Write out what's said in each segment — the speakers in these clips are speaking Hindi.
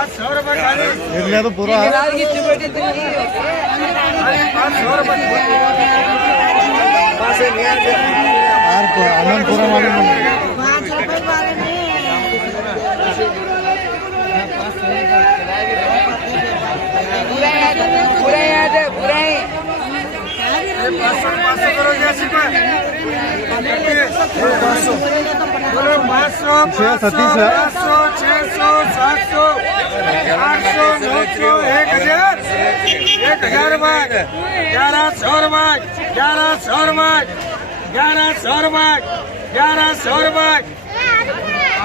500 रुपये खाली इतना तो पूरा खाली 500 रुपये यार आनंद पूरा मालूम नहीं 5 रुपए वाले नहीं पूरा याद है पूरा ही 500 करो 80 रुपये 500 500 600 700 800 900 1000 रुपये 1100 रुपये 1100 रुपये 1100 रुपये 1100 रुपये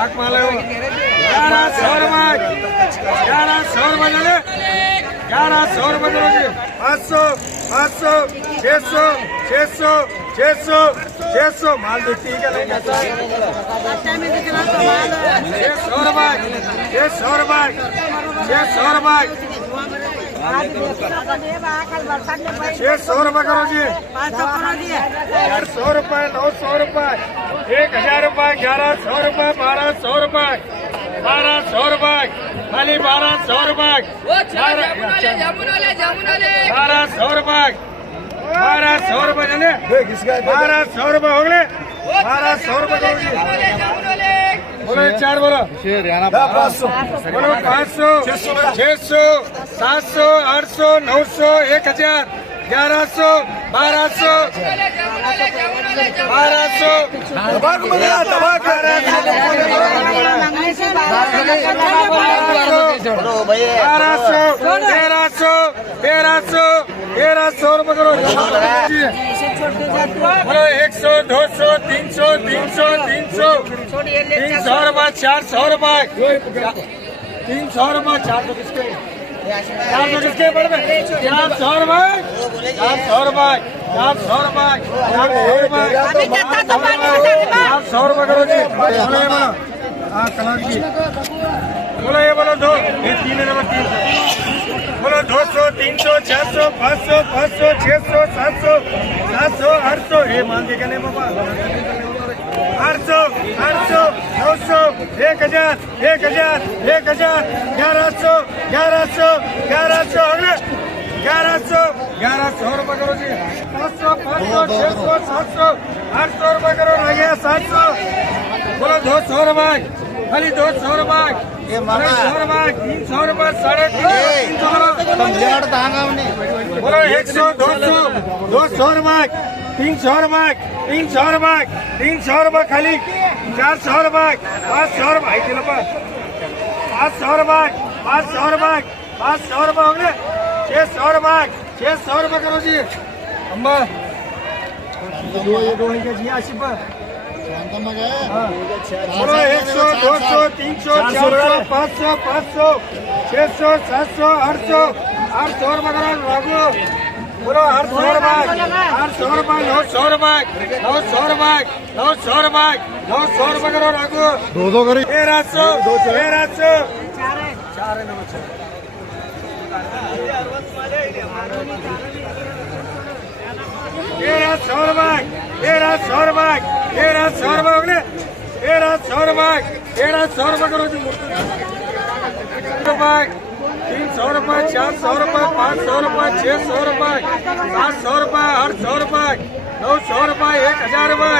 आग माले 1100 रुपये 1100 रुपये 1100 रुपये 500 500 600 600 600 600 माल देखती है क्या नहीं जाता 600 रुपये 600 रुपये 600 रुपये 600 रुपये करो जी 800 रुपये 900 रुपये 1000 रुपये 1100 रुपये 1200 रुपये 1200 रुपये खाली 1200 रुपये 1200 रुपये 1200 रुपये जाने 1200 रुपये हो गए 1200 रुपये करो जी बोलो 4 बोलो बोलो 500 600 700 800 900 1000 1100 1200 1300 रुपये करो बोलो 100 200 300 300 300 300 रुपये 400 रुपये 300 रुपये 400 किसके 400 किसके पड़ गए 400 रुपये 400 रुपये 400 रुपये 400 रुपये करो जी बोलो ये बोलो हाँ कलर की बोलो ये बोलो 2 ये 3 नंबर 300 बोलो 200 300 400 500 500 600 700 700 800 ये मान के नहीं बाबा 800 800 900 1000 1000 1100 1100 1100 अगले 1100 रुपये करो जी 500 500 600 700 800 रुपये करो आगे 700 बोलो 200 रुपये खाली 200 रुपये 200 रुपये 300 रुपये 350 बोलो 100 200 200 रुपये 300 रुपये 300 रुपये 300 रुपये खाली 400 रुपये 500 रुपये 500 रुपये 500 रुपये 500 रुपये हो गए 600 रुपये 600 रुपये करो जी अम्मा दो जी 80 रुपये बोलो 100 200 300 400 500 500 600 700 800 800 रुपये करो राघु बोलो 800 रुपये 800 रुपये 900 रुपये 900 रुपये 900 रुपये 900 रुपये करो राघु 2 करी 1300 1300 1300 रुपये 1300 रुपये 1300 रुपये हो गए 1300 रुपये 1300 रुपये करो जी रुपये 300 रुपये 400 रुपये 500 रुपये 600 रुपये 700 रुपये 800 रुपये 900 रुपये 1000 रुपये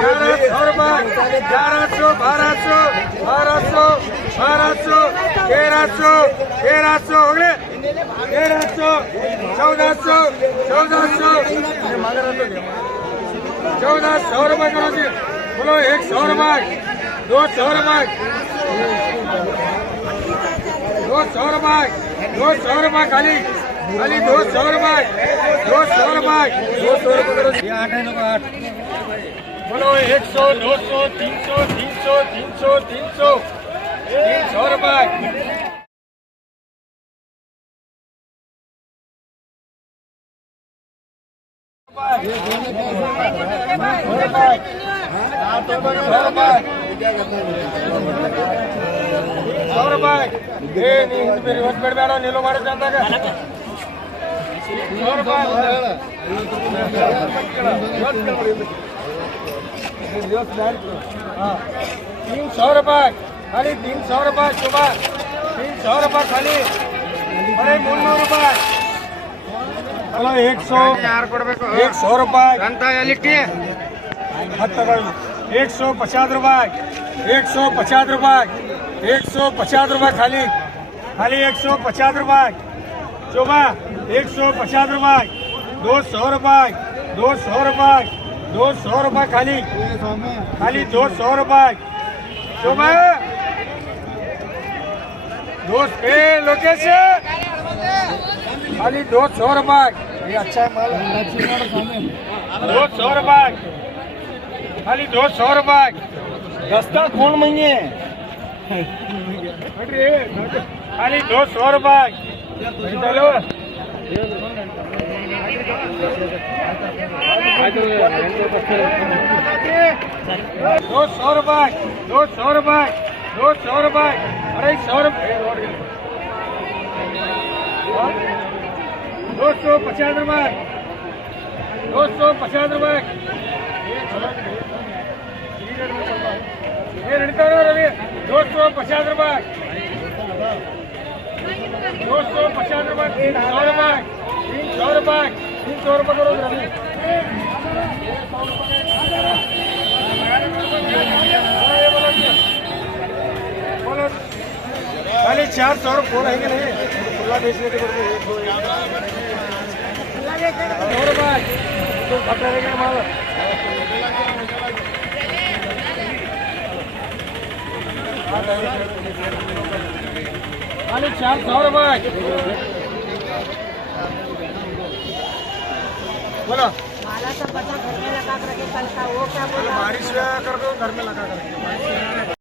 1100 रुपये 1100 1200 1200 1200 1300 1300 हो गए 1300 1400 1400 रुपये करो जी बोलो 100 रुपये 200 रुपये 200 रुपये 200 रुपये खाली 200 रुपये 200 रुपये 200 रुपये करो जी 8 बोलो 100 200 300 300 300 300 300 रुपये नीलो मारे जाता है 300 रुपये खाली 300 रुपये सुबह 300 रुपये खाली अरे 300 रुपये चलो 100 100 रुपये 150 रुपये 150 रुपये 150 रुपये खाली खाली 150 रुपये शोभा 150 रुपये 200 रुपये 200 रुपये 200 रुपये खाली खाली 200 रुपये शोभा दोस्त लोकेश खाली 200 रुपये ये अच्छा है माल 200 रुपये खाली 200 रुपये रस्ता कौन महिने खाली 200 रुपये चलो 200 रुपये 200 रुपये 200 रुपये अरे 100 रुपये 250 रुपये 250 रुपये ये रणता रवि 250 रुपये 250 रुपये 300 रुपये 300 रुपये 300 रुपये करो रवि बोलो खाली 400 रुपये रहेंगे नहीं खुला बेचने के लिए 100 रुपये तो घटा रहेगा माल खाली 400 रुपये बोलो माला सब बचा घर में लगा कर रखे कल का वो क्या बोला बारिश कर दो घर में लगा कर